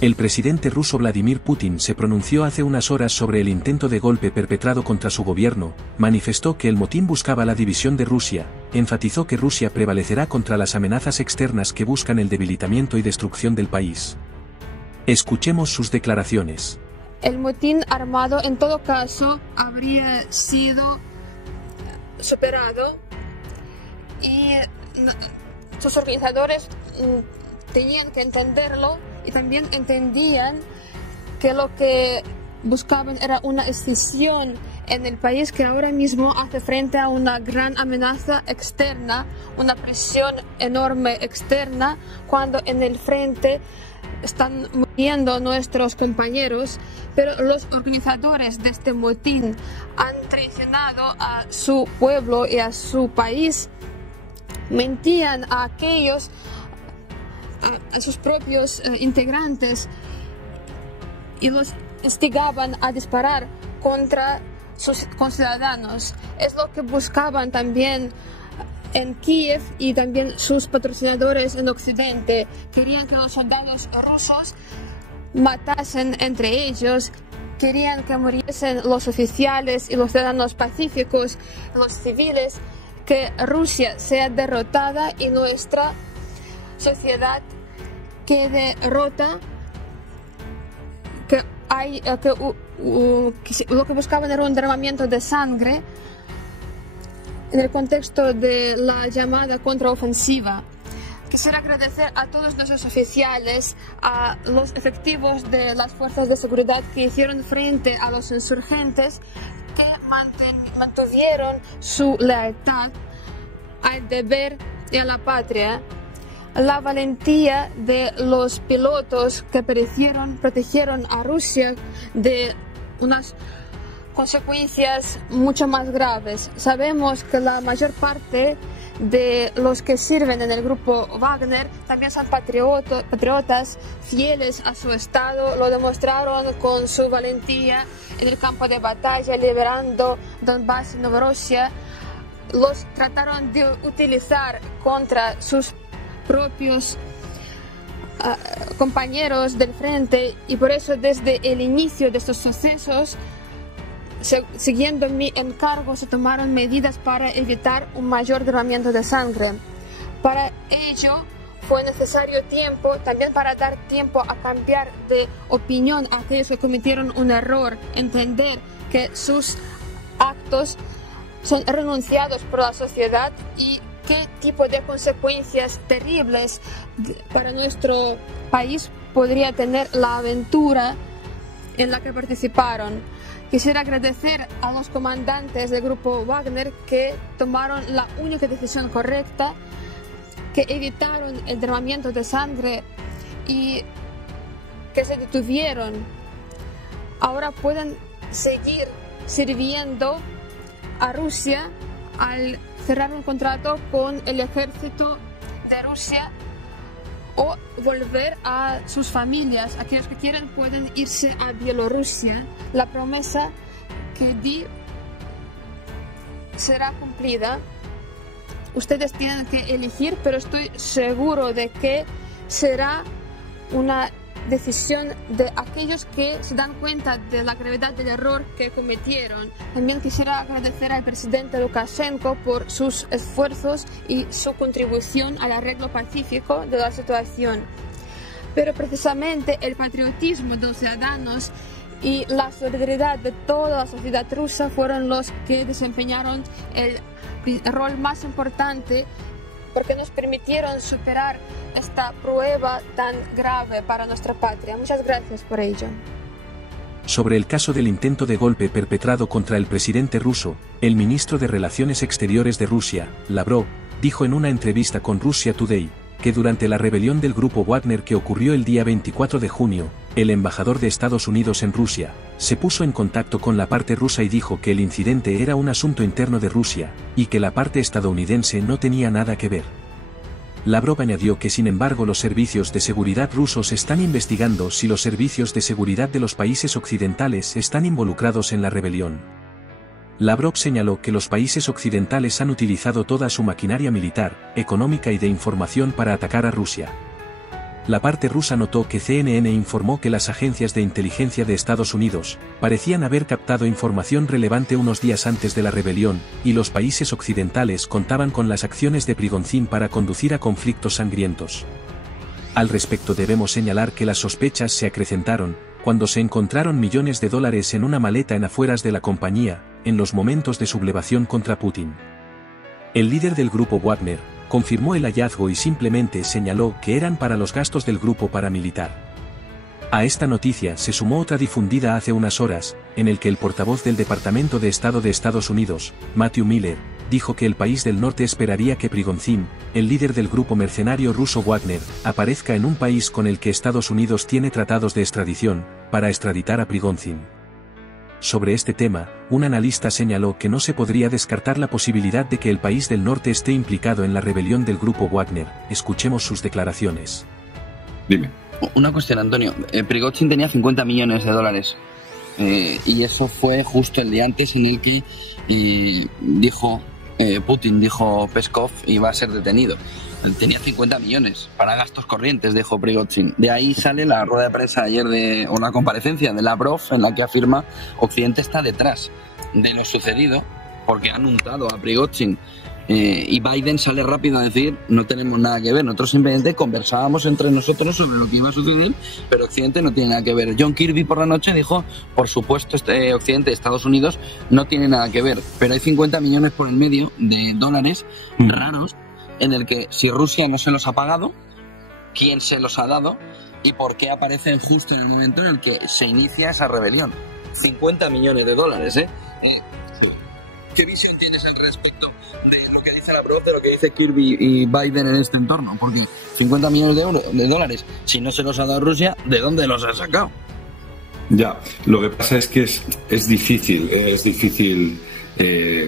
El presidente ruso Vladimir Putin se pronunció hace unas horas sobre el intento de golpe perpetrado contra su gobierno, manifestó que el motín buscaba la división de Rusia, enfatizó que Rusia prevalecerá contra las amenazas externas que buscan el debilitamiento y destrucción del país. Escuchemos sus declaraciones. El motín armado en todo caso habría sido superado y sus organizadores tenían que entenderlo y también entendían que lo que buscaban era una escisión en el país que ahora mismo hace frente a una gran amenaza externa, una presión enorme externa, cuando en el frente están muriendo nuestros compañeros, pero los organizadores de este motín han traicionado a su pueblo y a su país, mentían a aquellos, a sus propios integrantes, y los instigaban a disparar contra sus conciudadanos. Es lo que buscaban también en Kiev y también sus patrocinadores en Occidente. Querían que los soldados rusos matasen entre ellos, querían que muriesen los oficiales y los ciudadanos pacíficos, los civiles, que Rusia sea derrotada y nuestra sociedad quede rota, lo que buscaban era un derramamiento de sangre en el contexto de la llamada contraofensiva. Quisiera agradecer a todos nuestros oficiales, a los efectivos de las fuerzas de seguridad que hicieron frente a los insurgentes, que mantuvieron su lealtad al deber y a la patria, la valentía de los pilotos que protegieron a Rusia de unas consecuencias mucho más graves. Sabemos que la mayor parte de los que sirven en el grupo Wagner también son patriotas fieles a su Estado, lo demostraron con su valentía en el campo de batalla, liberando Donbass y Novorossiya. Los trataron de utilizar contra sus propios compañeros del frente, y por eso desde el inicio de estos sucesos, siguiendo mi encargo, se tomaron medidas para evitar un mayor derramamiento de sangre. Para ello fue necesario tiempo, también para dar tiempo a cambiar de opinión a aquellos que cometieron un error, entender que sus actos son renunciados por la sociedad y qué tipo de consecuencias terribles para nuestro país podría tener la aventura en la que participaron. Quisiera agradecer a los comandantes del grupo Wagner que tomaron la única decisión correcta, que evitaron el derramamiento de sangre y que se detuvieron. Ahora pueden seguir sirviendo a Rusia al cerrar un contrato con el ejército de Rusia o volver a sus familias. Aquellos que quieren pueden irse a Bielorrusia. La promesa que di será cumplida. Ustedes tienen que elegir, pero estoy seguro de que será una decisión de aquellos que se dan cuenta de la gravedad del error que cometieron. También quisiera agradecer al presidente Lukashenko por sus esfuerzos y su contribución al arreglo pacífico de la situación. Pero precisamente el patriotismo de los ciudadanos y la solidaridad de toda la sociedad rusa fueron los que desempeñaron el rol más importante, porque nos permitieron superar esta prueba tan grave para nuestra patria. Muchas gracias por ello. Sobre el caso del intento de golpe perpetrado contra el presidente ruso, el ministro de Relaciones Exteriores de Rusia, Lavrov, dijo en una entrevista con Russia Today, que durante la rebelión del grupo Wagner que ocurrió el día 24 de junio, el embajador de Estados Unidos en Rusia, se puso en contacto con la parte rusa y dijo que el incidente era un asunto interno de Rusia, y que la parte estadounidense no tenía nada que ver. Lavrov añadió que sin embargo los servicios de seguridad rusos están investigando si los servicios de seguridad de los países occidentales están involucrados en la rebelión. Lavrov señaló que los países occidentales han utilizado toda su maquinaria militar, económica y de información para atacar a Rusia. la parte rusa notó que CNN informó que las agencias de inteligencia de Estados Unidos parecían haber captado información relevante unos días antes de la rebelión, y los países occidentales contaban con las acciones de Prigozhin para conducir a conflictos sangrientos. Al respecto debemos señalar que las sospechas se acrecentaron cuando se encontraron millones de dólares en una maleta en afueras de la compañía, en los momentos de sublevación contra Putin. El líder del grupo Wagner confirmó el hallazgo y simplemente señaló que eran para los gastos del grupo paramilitar. A esta noticia se sumó otra difundida hace unas horas, en el que el portavoz del Departamento de Estado de Estados Unidos, Matthew Miller, dijo que el país del norte esperaría que Prigozhin, el líder del grupo mercenario ruso Wagner, aparezca en un país con el que Estados Unidos tiene tratados de extradición, para extraditar a Prigozhin. Sobre este tema, un analista señaló que no se podría descartar la posibilidad de que el país del norte esté implicado en la rebelión del grupo Wagner. Escuchemos sus declaraciones. Dime. Una cuestión, Antonio. Prigozhin tenía 50 millones de dólares. Y eso fue justo el día antes en el que Putin dijo Peskov iba a ser detenido. Tenía 50 millones para gastos corrientes, dijo Prigozhin. De ahí sale la rueda de prensa ayer o la comparecencia de Lavrov en la que afirma Occidente está detrás de lo sucedido porque han untado a Prigozhin. Y Biden sale rápido a decir no tenemos nada que ver, nosotros simplemente conversábamos entre nosotros sobre lo que iba a suceder, pero Occidente no tiene nada que ver. John Kirby por la noche dijo, por supuesto Occidente, Estados Unidos no tiene nada que ver, pero hay 50 millones por el medio de dólares raros en el que si Rusia no se los ha pagado, ¿quién se los ha dado? ¿Y por qué aparecen justo en el momento en el que se inicia esa rebelión? 50 millones de dólares, ¿eh? Sí. ¿Qué visión tienes al respecto de lo que dice Lavrov, de lo que dice Kirby y Biden en este entorno? Porque 50 millones de dólares, si no se los ha dado Rusia, ¿de dónde los ha sacado? Ya, lo que pasa es que es difícil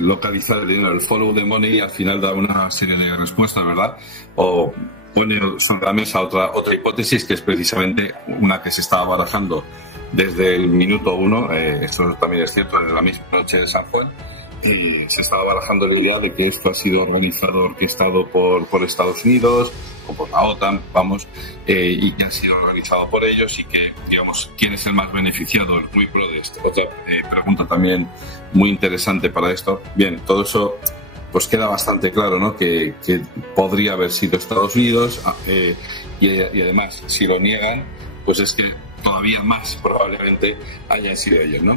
localizar el dinero. El follow the money al final da una serie de respuestas, ¿verdad? O pone sobre la mesa otra hipótesis, que es precisamente una que se estaba barajando desde el minuto 1, esto también es cierto, desde la misma noche de San Juan. Se estaba barajando la idea de que esto ha sido organizado, orquestado por Estados Unidos o por la OTAN, y que ha sido organizado por ellos y que, digamos, ¿quién es el más beneficiado? El Quick Brothers. Otra pregunta también muy interesante para esto. Bien, todo eso pues queda bastante claro, ¿no? Que podría haber sido Estados Unidos y además, si lo niegan, pues es que todavía más probablemente hayan sido ellos, ¿no?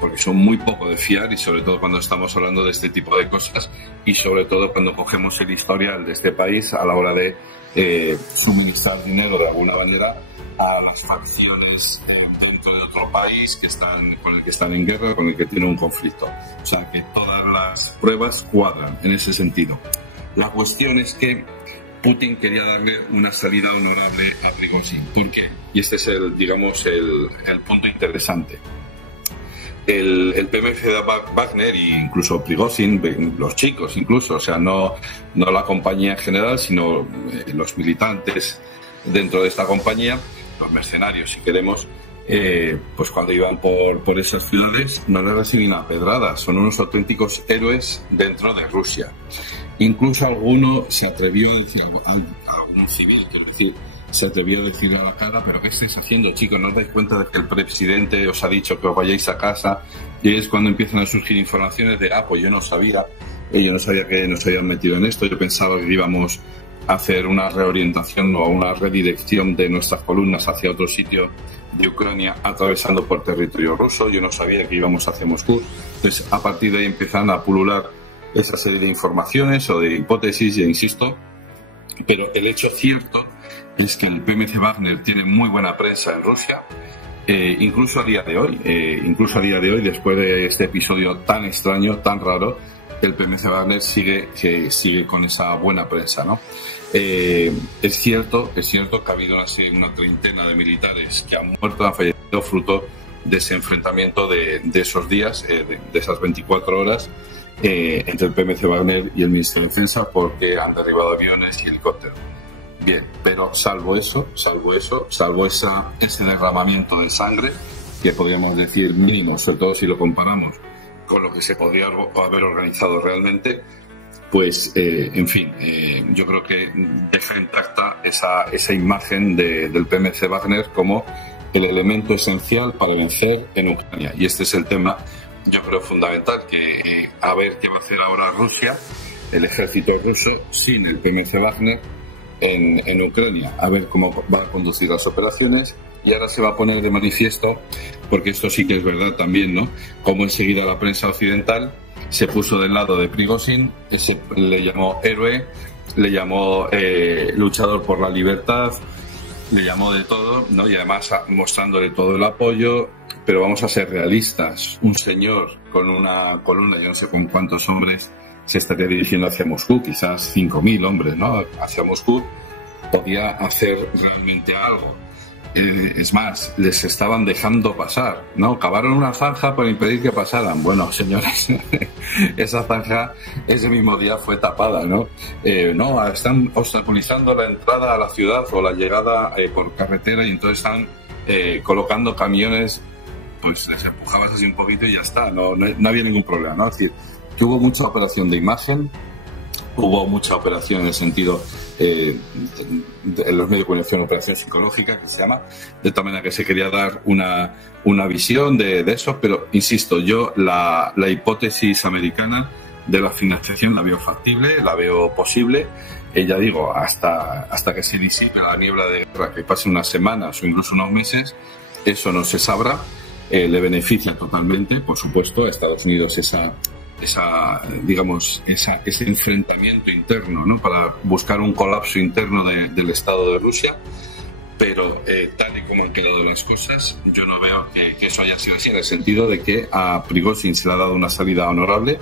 Porque son muy poco de fiar y sobre todo cuando estamos hablando de este tipo de cosas y sobre todo cuando cogemos el historial de este país a la hora de suministrar dinero de alguna manera a las facciones dentro de otro país con el que están en guerra, con el que tiene un conflicto. O sea que todas las pruebas cuadran en ese sentido. La cuestión es que Putin quería darle una salida honorable a Prigozhin. ¿Por qué? Y este es el punto interesante. El PMF de Wagner e incluso Prigozhin, los chicos incluso, o sea, no la compañía en general, sino los militantes dentro de esta compañía, los mercenarios si queremos, pues cuando iban por esas ciudades no les reciben a pedradas, son unos auténticos héroes dentro de Rusia. Incluso alguno se atrevió a decir, algún civil, quiero decir, se atrevió a decirle a la cara, pero ¿qué estáis haciendo, chicos? ¿No os dais cuenta de que el presidente os ha dicho que os vayáis a casa? Y ahí es cuando empiezan a surgir informaciones de, pues yo no sabía que nos habían metido en esto, yo pensaba que íbamos a hacer una reorientación o una redirección de nuestras columnas hacia otro sitio de Ucrania, atravesando por territorio ruso, yo no sabía que íbamos hacia Moscú. Entonces, a partir de ahí empiezan a pulular esa serie de informaciones o de hipótesis, ya insisto, pero el hecho cierto es que el PMC Wagner tiene muy buena prensa en Rusia, incluso a día de hoy, después de este episodio tan extraño, tan raro, el PMC Wagner sigue con esa buena prensa, ¿no? Es cierto que ha habido una treintena de militares que han muerto, han fallecido fruto de ese enfrentamiento de esos días, de esas 24 horas, entre el PMC Wagner y el Ministerio de Defensa, porque han derribado aviones y helicópteros. Bien, pero salvo ese derramamiento de sangre, que podríamos decir mínimo, sobre todo si lo comparamos con lo que se podría haber organizado realmente, pues, en fin, yo creo que deja intacta esa imagen del PMC Wagner como el elemento esencial para vencer en Ucrania. Y este es el tema, yo creo, fundamental, que a ver qué va a hacer ahora Rusia, el ejército ruso, sin el PMC Wagner en Ucrania, a ver cómo va a conducir las operaciones. Y ahora se va a poner de manifiesto, porque esto sí que es verdad también, ¿no?, como enseguida la prensa occidental se puso del lado de Prigozhin, le llamó héroe, le llamó luchador por la libertad, le llamó de todo, ¿no?, y además mostrándole todo el apoyo. Pero vamos a ser realistas, un señor con una columna, yo no sé con cuántos hombres se estaría dirigiendo hacia Moscú, quizás 5.000 hombres, ¿no?, hacia Moscú, podía hacer realmente algo. Es más, les estaban dejando pasar, ¿no? Cavaron una zanja para impedir que pasaran. Bueno, señores, esa zanja ese mismo día fue tapada, ¿no? No, están obstaculizando la entrada a la ciudad o la llegada por carretera, y entonces están colocando camiones. Pues les empujabas así un poquito y ya está, no había ningún problema, ¿no? Es decir, que hubo mucha operación de imagen, hubo mucha operación en el sentido, en los medios de comunicación, operación psicológica, que se llama, de tal manera que se quería dar una visión de eso, pero insisto, yo la hipótesis americana de la financiación la veo factible, la veo posible. Ya digo, hasta que se disipe la niebla de guerra, que pase unas semanas o incluso unos meses, eso no se sabrá. Le beneficia totalmente, por supuesto, a Estados Unidos ese enfrentamiento interno, ¿no?, para buscar un colapso interno del Estado de Rusia. Pero tal y como han quedado las cosas, yo no veo que eso haya sido así, en el sentido de que a Prigozhin se le ha dado una salida honorable,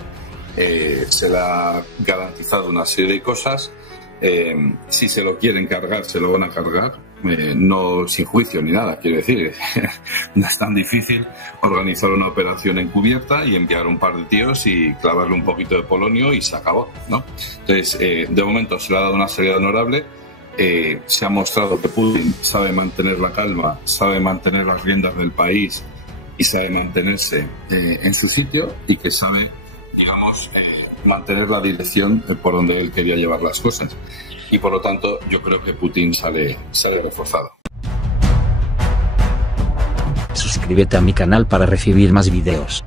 se le ha garantizado una serie de cosas. Si se lo quieren cargar, se lo van a cargar, no sin juicio ni nada, quiero decir. No es tan difícil organizar una operación encubierta y enviar un par de tíos y clavarle un poquito de polonio y se acabó, ¿no? Entonces, de momento se le ha dado una salida honorable. Se ha mostrado que Putin sabe mantener la calma, sabe mantener las riendas del país y sabe mantenerse en su sitio, y que sabe, digamos, mantener la dirección por donde él quería llevar las cosas. Y por lo tanto, yo creo que Putin sale reforzado. Suscríbete a mi canal para recibir más videos.